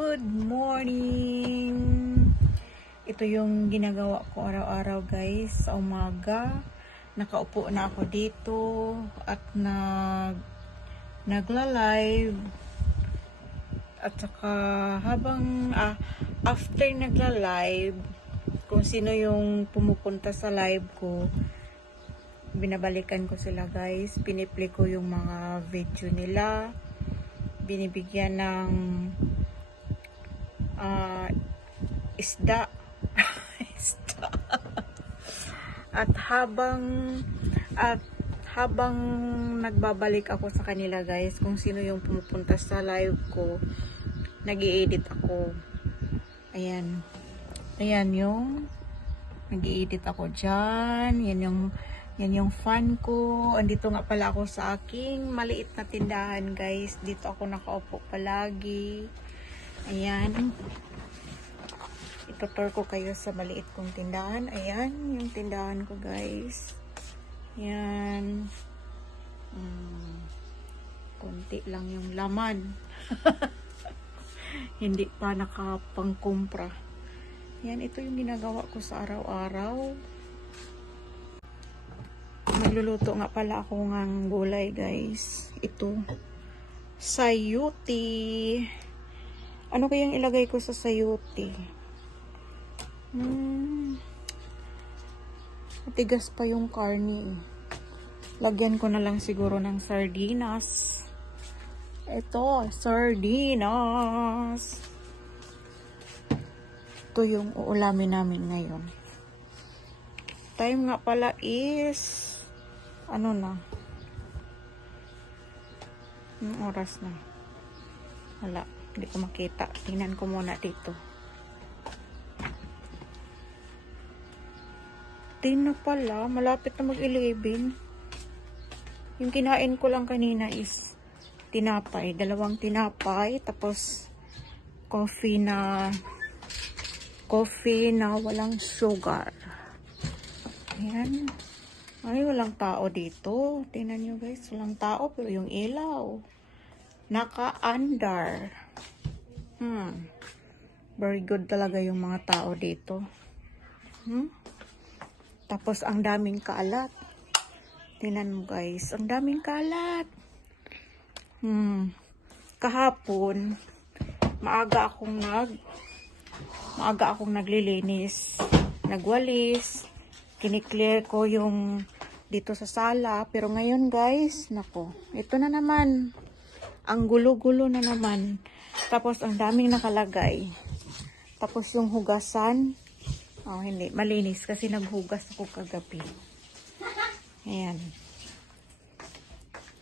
good morning! Ito yung ginagawa ko araw-araw guys sa umaga. Nakaupo na ako dito at nag nagla-live. At saka habang ah, after nagla-live, kung sino yung pumupunta sa live ko, binabalikan ko sila guys. Piniplay ko yung mga video nila binibigyan ng ah, isda. isda. at habang at habang nagbabalik ako sa kanila guys, kung sino yung pumupunta sa live ko, nag edit ako. Ayan. Ayan yung nag edit ako dyan. Yan yung yan yung fan ko. Andito nga pala ako sa aking maliit na tindahan, guys. Dito ako nakaupo palagi. Ayan. Itutur ko kayo sa maliit kong tindahan. Ayan, yung tindahan ko, guys. Ayan. Hmm. Konti lang yung laman. Hindi pa nakapangkumpra. Yan, ito yung ginagawa ko sa araw-araw. Magluluto nga pala ako ng gulay, guys. Ito. Sayuti. Ano kayang ilagay ko sa sayuti? Hmm. Matigas pa yung karni. eh. Lagyan ko na lang siguro ng sardinas. Ito, sardinas. Ito yung uulamin namin ngayon. Time nga pala is ano na? Yung oras na. Wala. Hindi ko makita. Tingnan ko muna dito. Na pala. Malapit na mag-11. Yung kinain ko lang kanina is tinapay. Dalawang tinapay. Tapos coffee na coffee na walang sugar. Ayan. Ay, walang tao dito. Tingnan nyo guys, walang tao pero yung ilaw. Naka-under. Hmm. Very good talaga yung mga tao dito. Hmm? Tapos ang daming kalat. Tingnan mo guys, ang daming kalat. Hmm. Kahapon, maaga akong nag maaga akong naglilinis. Nagwalis, kiniklear ko yung dito sa sala. Pero ngayon guys, nako, ito na naman. Ang gulo-gulo na naman. Tapos ang daming nakalagay. Tapos yung hugasan, oh hindi, malinis kasi naghugas ako kagabi. Ayan.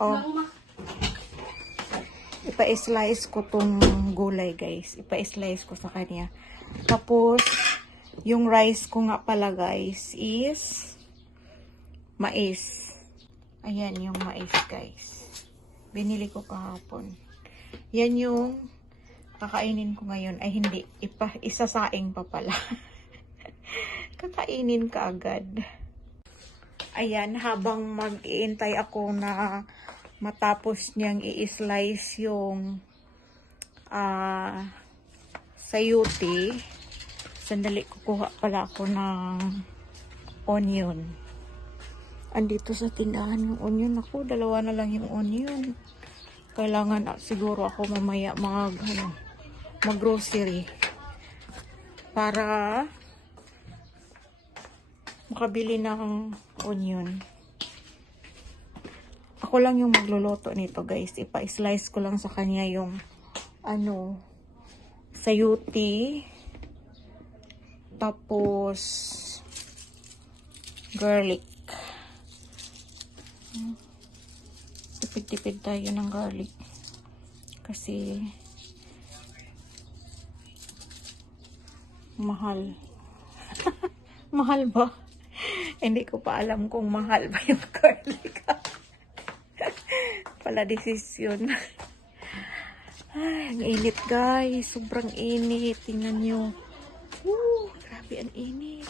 Oh. Ipa-slice ko tong gulay guys. Ipa-slice ko sa kanya. Tapos, yung rice ko nga pala guys is mais. Ayan yung mais guys. Binili ko kahapon. Yan yung kakainin ko ngayon. Ay hindi, ipa, isasaing pa pala. kakainin ka agad. Ayan, habang mag-iintay ako na matapos niyang i-slice yung ah sayuti, sandali kukuha pala ako ng onion. Andito sa tindahan yung onion. Ako, dalawa na lang yung onion. Kailangan ah, siguro ako mamaya mag, ano, mag-grocery. Para makabili ng onion. Ako lang yung magluluto nito guys. Ipa-slice ko lang sa kanya yung ano, sayuti. Tapos, garlic. Tipid-tipid tayo ng garlic. Kasi, mahal. mahal ba? Hindi ko pa alam kung mahal ba yung garlic. Pala desisyon. Ay, ang init guys. Sobrang init. Tingnan nyo. Woo, grabe ang init.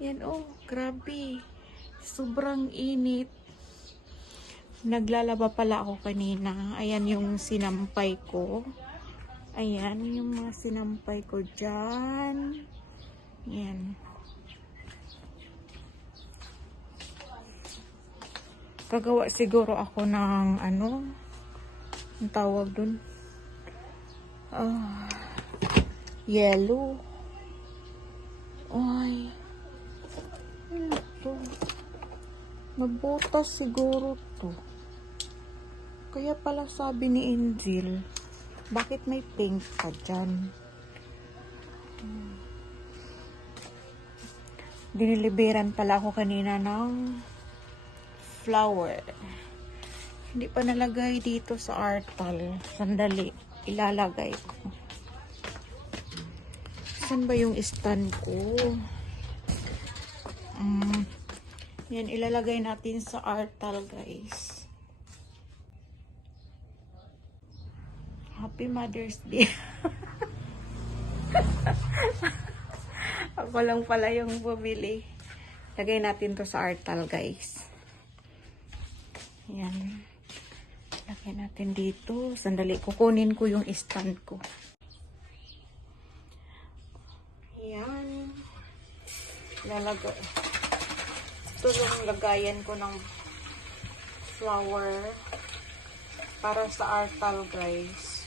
Yan oh, grabe. Sobrang init. Naglalaba pala ako kanina. Ayan yung sinampay ko. Ayan, yung mga sinampay ko dyan. Ayan. Kagawa siguro ako ng ano, ang tawag dun. Ah, yellow. Ay. Ano to? Nagbutas siguro to. Kaya pala sabi ni Angel, bakit may pink ka dyan? Diniliberan pala ako kanina ng flower. Hindi pa nalagay dito sa artal. Sandali, ilalagay ko. Saan ba yung stand ko? Mm. Yan, ilalagay natin sa artal, guys. Happy Mother's Day. Ako lang pala yung bumili. Lagay natin to sa artal, guys. Yan. Lagay natin dito. Sandali, kukunin ko yung stand ko. Yan. Lalagay. Ito yung lagayan ko ng flower para sa artal, guys.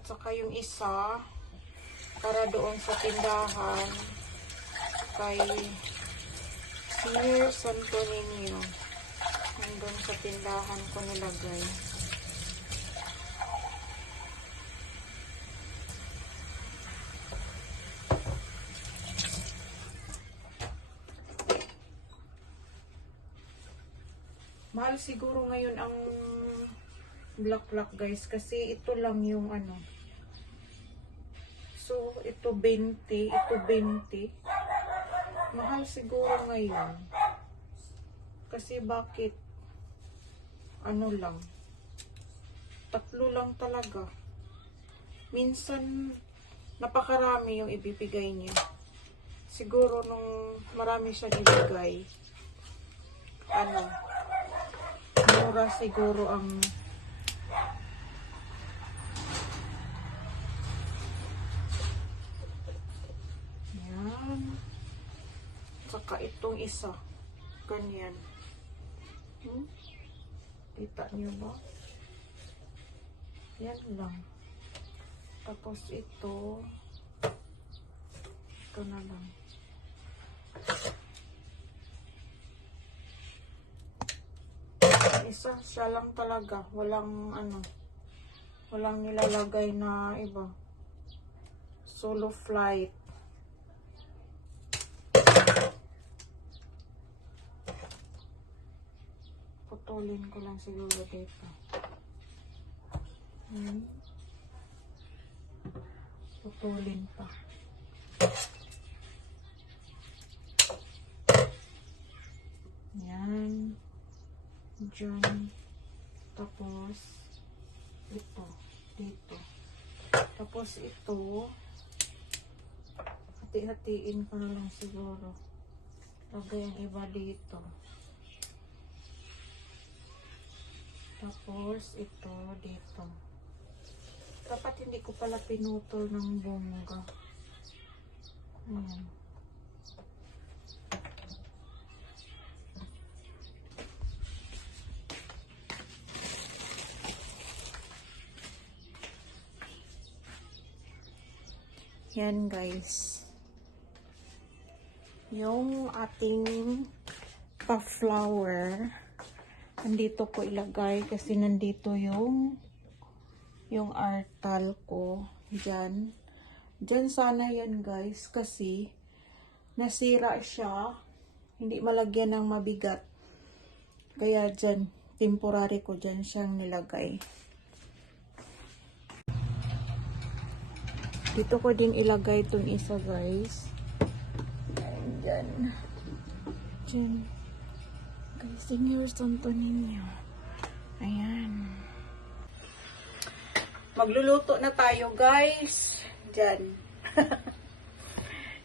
At saka yung isa para doon sa tindahan kay Senior Santo Niño. Nandun sa tindahan ko nilagay. Mahal siguro ngayon ang black-black guys kasi ito lang yung ano. So, ito 20, ito 20. Mahal siguro ngayon. Kasi bakit? Ano lang. Tatlo lang talaga. Minsan, napakarami yung ibibigay niya. Siguro nung marami siyang ibigay, ano, mura siguro ang Yan. Saka itong isa. Ganyan. Hmm? Kita niyo ba? Yan lang. Tapos ito. Ito na lang. Isa siya lang talaga. Walang ano. Walang nilalagay na iba. Solo flight. Putulin ko lang siguro dito. Hmm. Putulin pa. Yan. Diyan. Tapos, ito. Dito. Tapos ito, hati-hatiin ko na lang siguro. Lagay ang iba dito. Tapos, ito dito. Dapat hindi ko pala pinutol ng bongga. Ayan. Yan guys. Yung ating pa-flower nandito ko ilagay kasi nandito yung yung artal ko dyan. Dyan sana yan guys kasi nasira siya. Hindi malagyan ng mabigat. Kaya dyan temporary ko dyan siyang nilagay. Dito ko din ilagay itong isa guys. Dyan. Dyan Kay Senior Santo Niño. Ayan. Magluluto na tayo, guys. Diyan.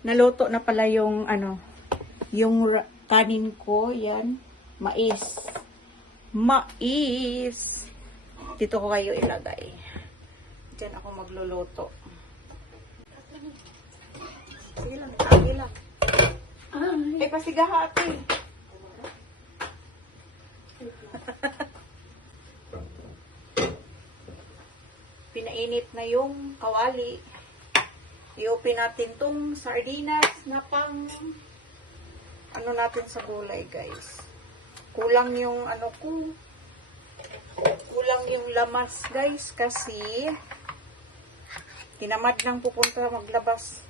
Naluto na pala yung, ano, yung kanin ko. Yan. Mais. mais. Dito ko kayo ilagay. Diyan ako magluluto. Sige lang, sige lang. Eh, pasigahati. Pinainit na yung kawali. I-open natin tong sardinas na pang ano natin sa gulay, guys. Kulang yung ano ko. Kulang yung lamas, guys, kasi tinamad nang pupunta maglabas.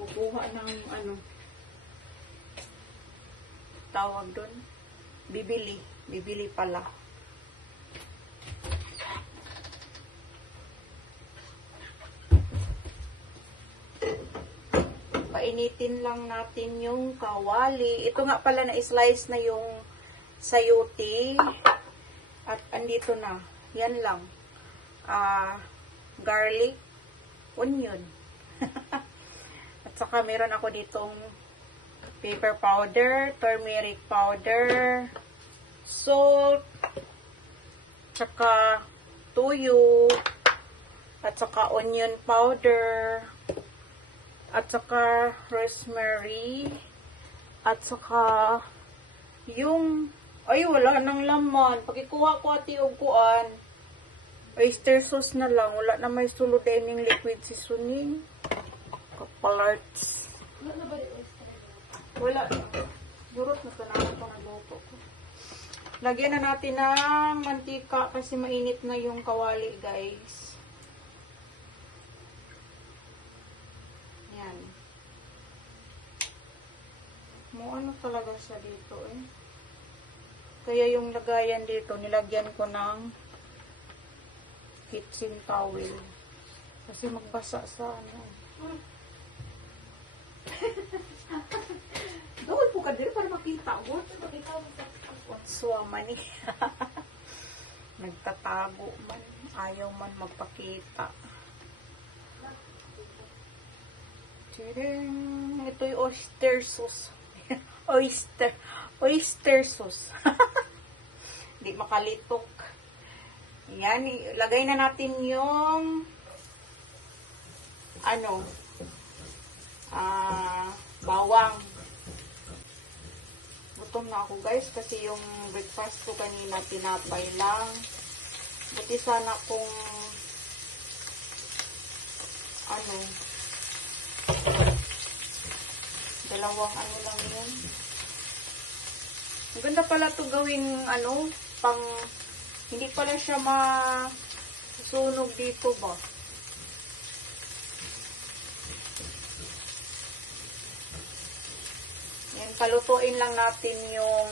Kukuha ng ano tawag doon. Bibili. Bibili pala. painitin lang natin yung kawali. Ito nga pala na slice na yung sayote. At andito na. Yan lang. Ah, garlic, onion. At saka meron ako ditong pepper powder, turmeric powder, salt, tsaka tuyo, at saka onion powder, at saka rosemary, at saka yung, ay wala nang laman. Pagikuha ko ati og kuan, oyster sauce na lang. Wala na may sulod dining liquid seasoning. Kapalarts. Wala. Durot na sa naman pa nagluto ko. Lagyan na natin ng mantika kasi mainit na yung kawali guys. Yan. Mo ano talaga siya dito eh. Kaya yung lagayan dito, nilagyan ko ng kitchen towel. Kasi magbasa sa ano. Gawin po ka din para makita mo. Suwama ni. Nagtatago man. Ayaw man magpakita. Tiring. Ito yung oyster sauce. oyster. Oyster sauce. Hindi makalitok. Yan. Lagay na natin yung ano ah bawang. Gutom na ako guys kasi yung breakfast ko kanina tinapay lang. Buti sana kung ano dalawang ano lang yun. Maganda pala to gawing ano pang hindi pala siya masunog dito ba. Yan, palutuin lang natin yung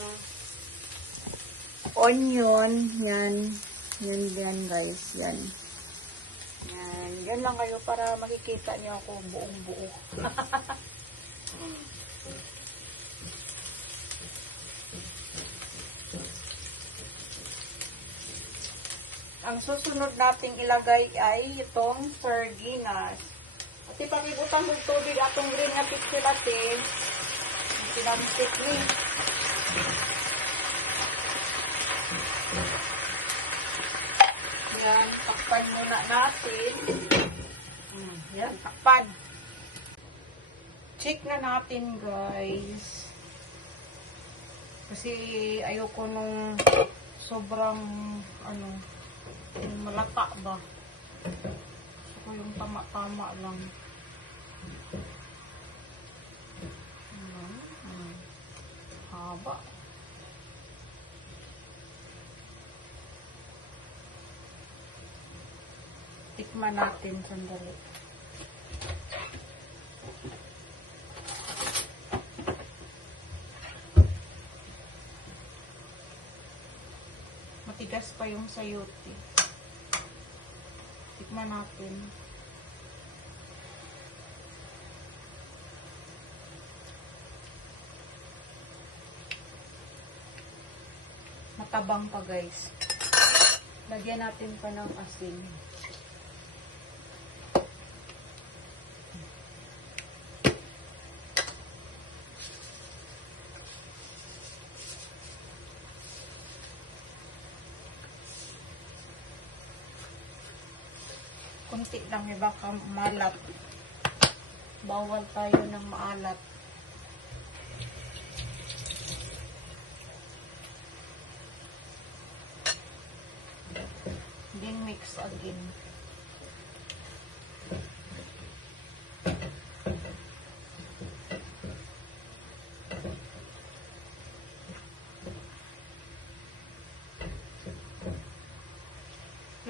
onion. Yan. Yan, yan guys. Yan. Yan. Yan lang kayo para makikita niyo ako buong buo. Ang susunod nating ilagay ay itong sardinas. At ipakibutang mo tubig atong green na pichilate. Pinamstik ni. Yan, takpan muna natin. Hmm, yan, takpan. Check na natin, guys. Kasi ayoko nung sobrang, ano, malata ba. Gusto ko yung tama-tama lang. Hmm, hmm. Haba. Tikman natin sandali. Matigas pa yung sayote. Tikman natin. Matabang pa guys. Lagyan natin pa ng asin. Kunti lang, eh, iba ka malat. Bawal tayo ng maalat.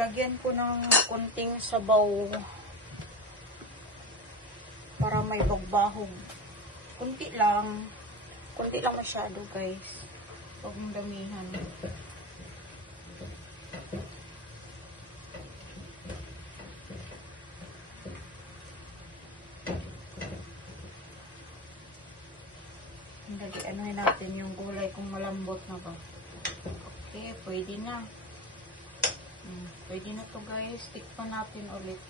Lagyan ko ng konting sabaw para may bagbahog. Kunti lang. Kunti lang masyado, guys. Huwag mong damihan. Dali, ano natin yung gulay kung malambot na ba. Okay, pwede na. Hmm, pwede na guys. Tikpan natin ulit.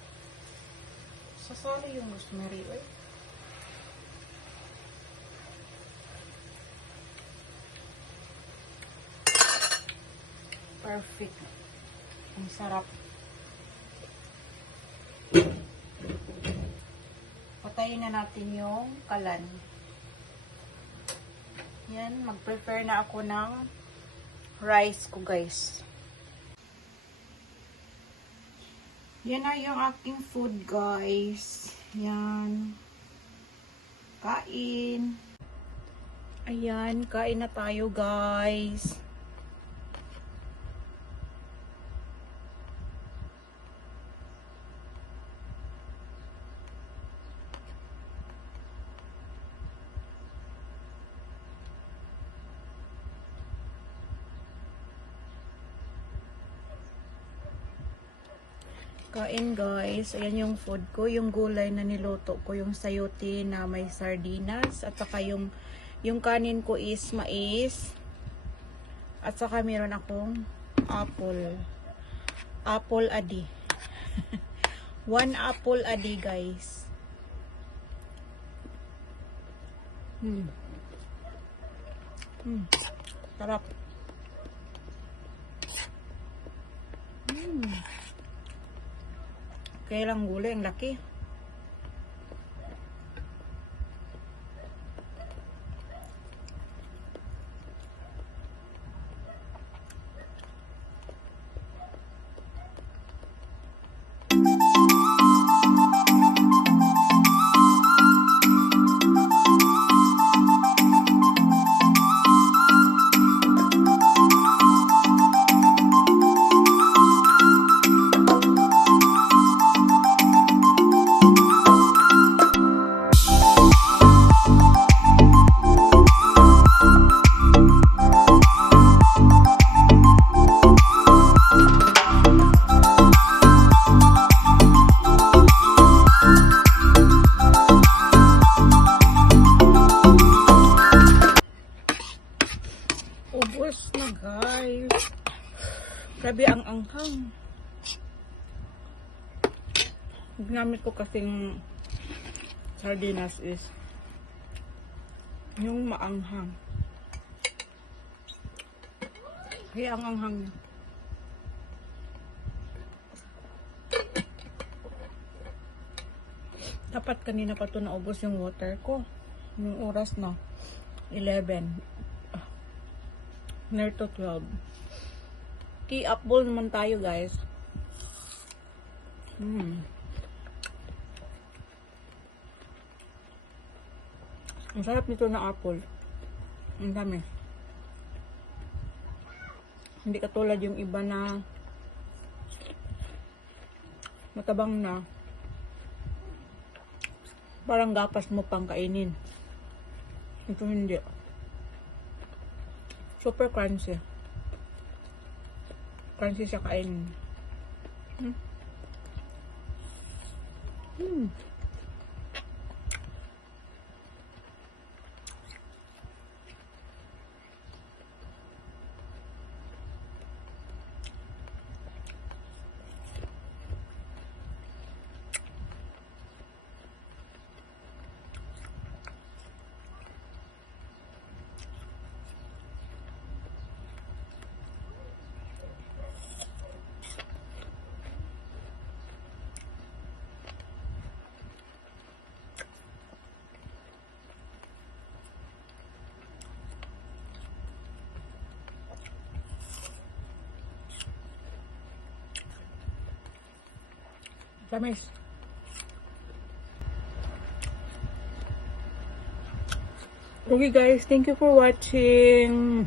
Sasali yung rosemary, oy. Perfect. Ang sarap. Patayin na natin yung kalan. Yan, mag-prepare na ako ng rice ko, guys. Yan na yung aking food, guys. Yan. Kain. Ayan, kain na tayo, guys. Kain guys. Ayan yung food ko. Yung gulay na niluto ko. Yung sayote na may sardinas. At saka yung, yung kanin ko is mais. At saka meron akong apple. Apple adi. One apple adi guys. Hmm. Hmm. Sarap. Kaya lang gulay, ang laki. Ginamit ko kasing sardinas is yung maanghang. Kaya ang anghang niya. Dapat kanina pa to naubos yung water ko. Yung oras na. 11. Near to 12. Tea apple naman tayo, guys. Hmm. Ang sarap nito na apple. Ang dami. Hindi katulad yung iba na matabang na parang gapas mo pang kainin. Ito hindi. Super crunchy. Crunchy siya kainin. Hmm. Hmm. Tamis. Okay guys, thank you for watching.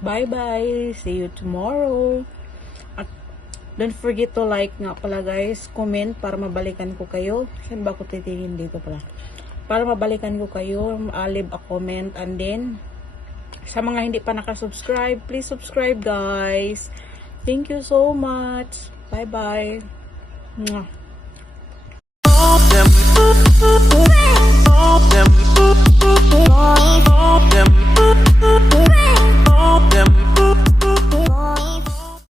Bye bye. See you tomorrow. At don't forget to like nga pala guys. Comment para mabalikan ko kayo. Saan ba ako titingin dito pala? Para mabalikan ko kayo. Uh, leave a comment and then sa mga hindi pa nakasubscribe, please subscribe guys. Thank you so much. Bye bye. Mwah. them, Them,